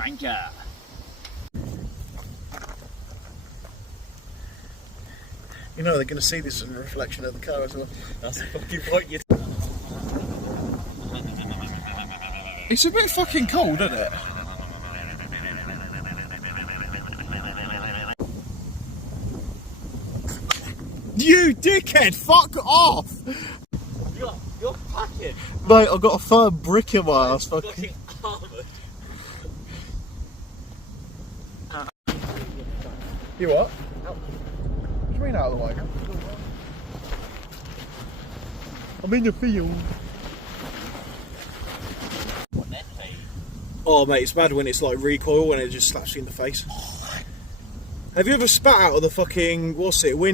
wanker. You know they're going to see this in the reflection of the car as well. That's a fucking point. It's a bit fucking cold, isn't it? You dickhead, fuck off! You're fucking Mate, I've got a firm brick in my ass. fucking armoured. You what? What do you mean out of the way? I'm in your field. Oh mate, it's bad when it's like recoil and it just slaps you in the face. Have you ever spat out of the fucking, what's it, window?